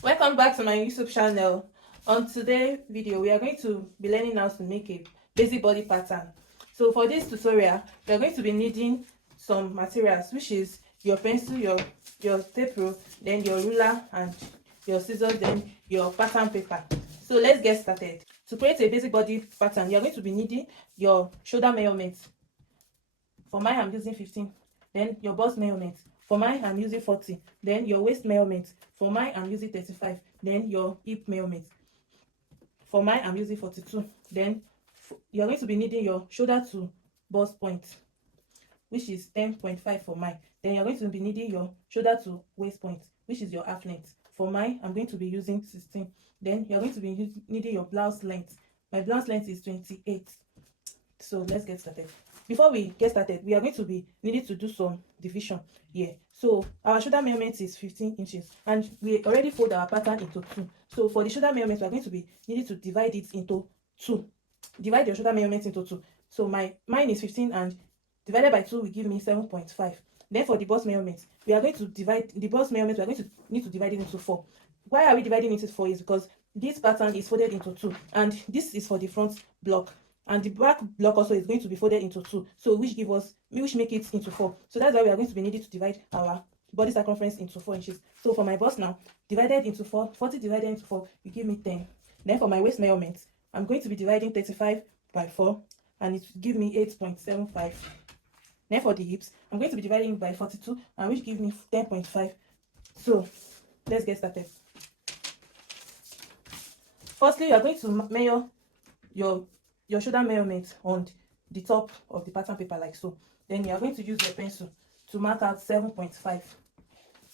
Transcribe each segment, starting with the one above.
Welcome back to my YouTube channel. On today's video, we are going to be learning how to make a basic body pattern. So for this tutorial, we are going to be needing some materials, which is your pencil, your tape rule, then your ruler and your scissors, then your pattern paper. So let's get started. To create a basic body pattern, you are going to be needing your shoulder measurement. For mine, I'm using 15. Then your bust measurement. For mine, I'm using 40. Then your waist measurement. For mine, I'm using 35. Then your hip measurement. For mine, I'm using 42. Then you're going to be needing your shoulder to bust point, which is 10.5 for mine. Then you're going to be needing your shoulder to waist point, which is your half length. For mine, I'm going to be using 16. Then you're going to be needing your blouse length. My blouse length is 28. So let's get started. Before we get started, we are going to be needing to do some division here. So our shoulder measurement is 15 inches and we already fold our pattern into two. So for the shoulder measurement, we are going to be needing to divide it into two. Divide your shoulder measurement into two. So mine is 15 and divided by 2 will give me 7.5. Then for the bust measurement, we are going to divide the bust measurement, we are going to need to divide it into 4. Why are we dividing it into 4? Is because this pattern is folded into 2 and this is for the front block. And the back block also is going to be folded into 2, so which make it into 4. So that's why we are going to be needing to divide our body circumference into 4 inches. So for my bust now, divided into 4, 40 divided into 4, you give me 10. Then for my waist measurement, I'm going to be dividing 35 by 4, and it will give me 8.75. Then for the hips, I'm going to be dividing by 42, and which gives me 10.5. So let's get started. Firstly, you are going to measure your shoulder measurement on the top of the pattern paper like so. Then you are going to use your pencil to mark out 7.5.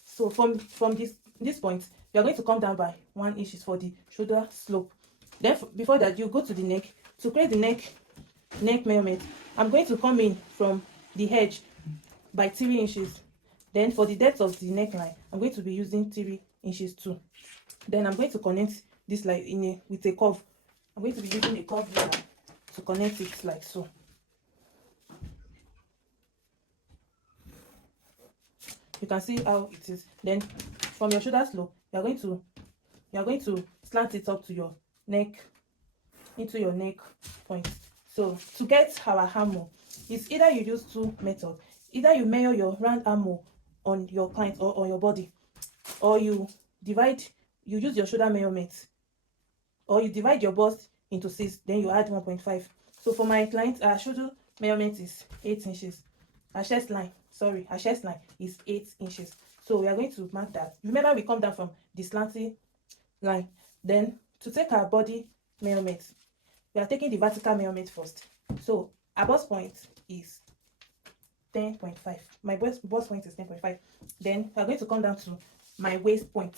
So from this point, you are going to come down by 1 inch for the shoulder slope. Then before that, you go to the neck. To create the neck measurement, I'm going to come in from the edge by 3 inches. Then for the depth of the neckline, I'm going to be using 3 inches too. Then I'm going to connect this like with a curve. I'm going to be using a curve ruler to connect it like so. You can see how it is. Then from your shoulder slope, you are going to slant it up to your neck, into your neck point. So to get our armhole, it's either you use two methods. Either you measure your round armhole on your client or on your body, or you use your shoulder measurement, or you divide your bust into 6, then you add 1.5. So for my client, our shoulder measurement is 8 inches. Our chest line is 8 inches. So we are going to mark that. Remember, we come down from the slanting line. Then to take our body measurement, we are taking the vertical measurement first. So our bust point is 10.5. My bust point is 10.5. Then we are going to come down to my waist point.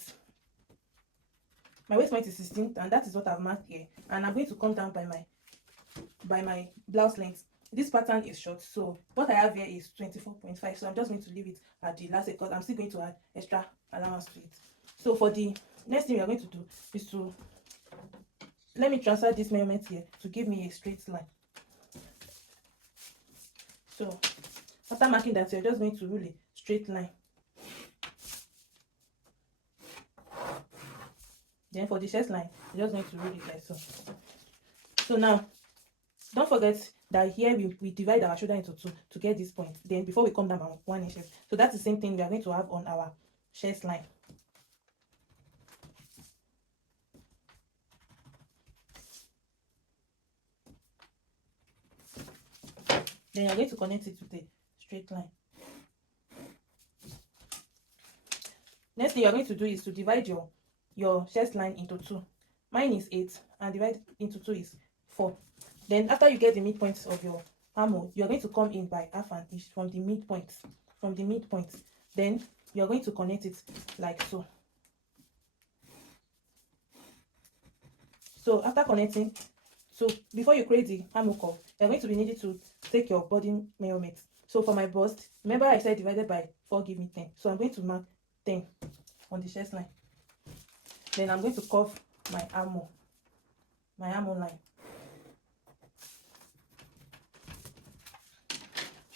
My waist point is 16, and that is what I've marked here. And I'm going to come down by my blouse length. This pattern is short, so what I have here is 24.5. So I'm just going to leave it at the last because I'm still going to add extra allowance to it. So for the next thing we are going to do is to let me transfer this measurement here to give me a straight line. So after marking that, you're just going to rule a straight line. Then for the chest line, you're just going to rule it like so. So now, don't forget that here we divide our shoulder into 2 to get this point. Then before we come down by 1 inch. So that's the same thing we are going to have on our chest line. Then you're going to connect it with a straight line. Next thing you're going to do is to divide your chest line into 2. Mine is 8 and divide into 2 is 4. Then after you get the midpoint of your armhole, you're going to come in by half an inch from the midpoint. Then you're going to connect it like so. So after connecting, so before you create the armhole curve, you're going to be needed to take your body measurement. So for my bust, remember I said divided by 4 give me 10. So I'm going to mark 10 on the chest line. Then I'm going to curve my armhole line.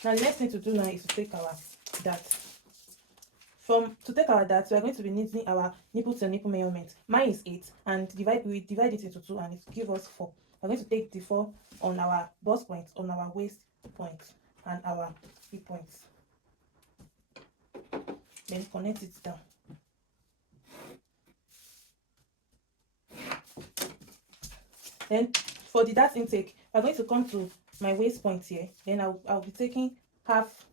Now the next thing to do now is to take our dart To take our dart, we are going to be needing our nipple to nipple measurement. Mine is 8, and we divide it into 2, and it gives us 4. We're going to take the 4 on our bust point, on our waist point, and our hip points. Then connect it down. Then for the dart intake, we're going to come to my waist point here. Then I'll be taking half.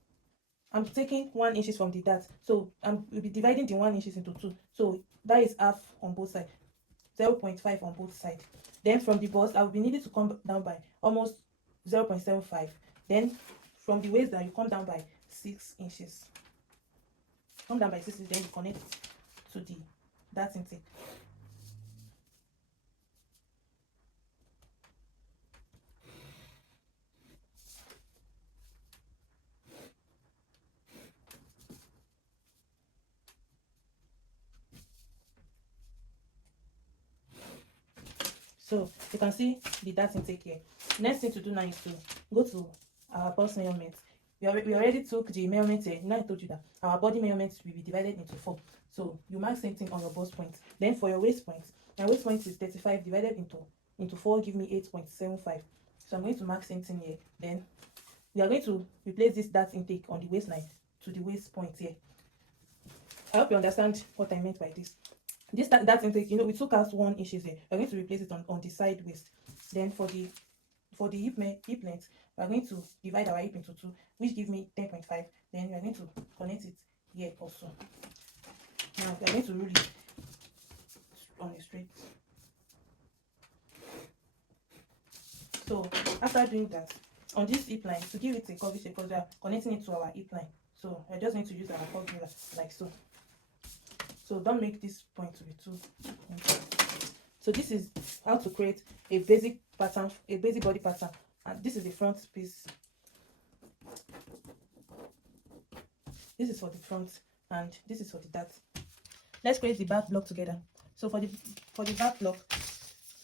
I'm taking 1 inch from the dart, so we'll be dividing the 1 inch into 2. So that is half on both sides, 0.5 on both sides. Then from the bust, I will be needed to come down by almost 0.75. Then from the waist down, you come down by 6 inches. Come down by 6 inches, then you connect it to the dart intake. So you can see the dart intake here. Next thing to do now is to go to our bust measurement. We already took the measurement here. Now I told you that our body measurement will be divided into 4. So you mark same thing on your bust point. Then for your waist point, my waist point is 35 divided into 4, give me 8.75. So I'm going to mark same thing here. Then we are going to replace this dart intake on the waistline to the waist point here. I hope you understand what I meant by this. This dart intake, we took out 1 inch here. We're going to replace it on the side waist. Then for the hip length, we're going to divide our hip into 2, which gives me 10.5. Then we're going to connect it here also. Now we're going to roll it on a straight. So after doing that, on this hip line, to give it a curvy shape, because we are connecting it to our hip line, so we're just going to use our curve ruler like so. So don't make this point to be too. So this is how to create a basic pattern, a basic body pattern, and this is the front piece. This is for the front, and this is for the dart. Let's create the back block together. So for the back block,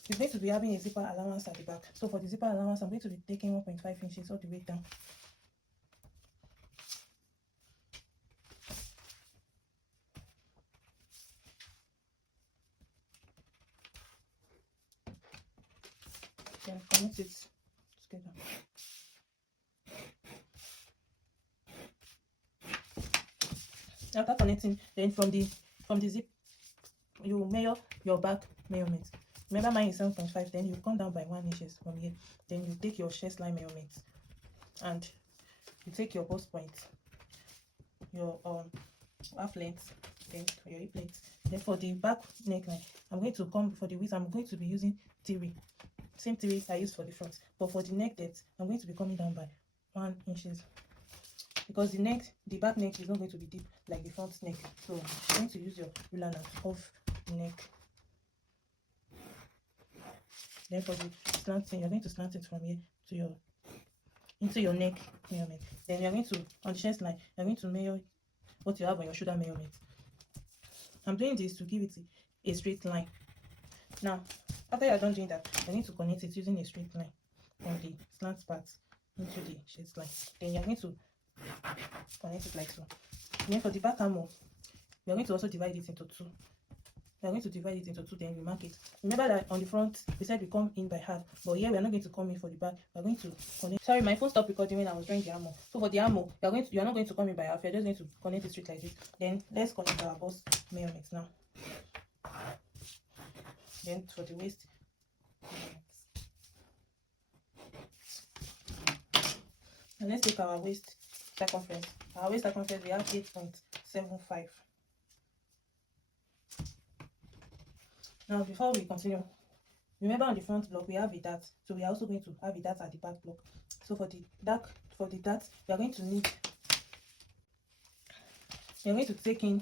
you're going to be having a zipper allowance at the back. So for the zipper allowance, I'm going to be taking 1.5 inches all the way down. Then connect it together. After connecting, then from the zip, you measure your back measurement. Remember mine is 7.5. Then you come down by 1 inches from here. Then you take your chest line measurement, and you take your bust point, your half length, then your hip length. Then for the back neckline, I'm going to come for the width. I'm going to be using 3. Same 3 I used for the front, but for the neck depth, I'm going to be coming down by 1 inches, because the back neck is not going to be deep like the front neck. So you're going to use your ruler now off the neck. Then for the slanting, you're going to slant it from here to into your neck measurement. Then you're going to, on the chest line, you're going to measure what you have on your shoulder measurement. I'm doing this to give it a straight line. Now, after you're done doing that, you're going to connect it using a straight line from the slant part into the chest line. Then you're going to connect it like so. Then for the back armhole, we're going to also divide it into 2. We're going to divide it into 2, then we mark it. Remember that on the front, we said we come in by half, but here we're not going to come in for the back. We're going to connect. Sorry, my phone stopped recording when I was drawing the armhole. So for the armhole, you're not going to come in by half. You're just going to connect it straight like this. Then let's connect our bust measurements now. Then for the waist, and let's take our waist circumference. Our waist circumference, we have 8.75. Now before we continue, remember on the front block we have a dart, so we are also going to have a dart at the back block. So for the dart, we are going to going to take in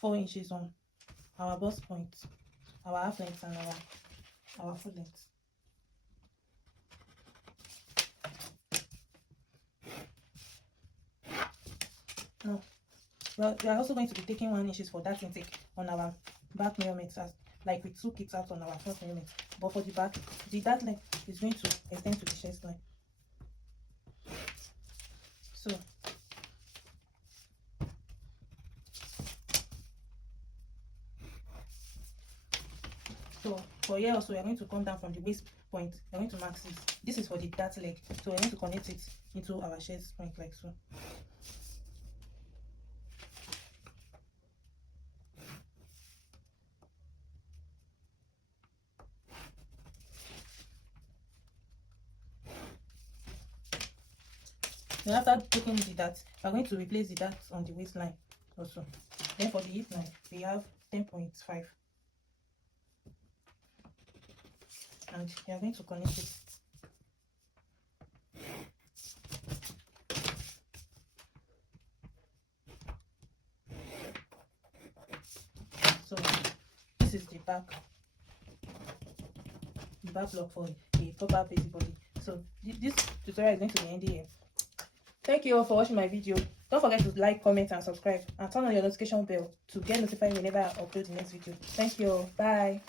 4 inches on our bust point, our half length, and our full length. Now we are also going to be taking 1 inches for that intake on our back measurements, as like we took it out on our front measurement. But for the back, the dart length is going to extend to the chest line. So So for here also, we are going to come down from the waist point. We are going to mark this. This is for the dart leg, so we're going to connect it into our chest point like so. Then after taking the dart, we're going to replace the dart on the waistline also. Then for the hip line, we have 10.5. And we are going to connect it. So this is the back block for a proper basic body. So this tutorial is going to be ending here. Thank you all for watching my video. Don't forget to like, comment and subscribe, and turn on your notification bell to get notified whenever I upload the next video. Thank you all. Bye.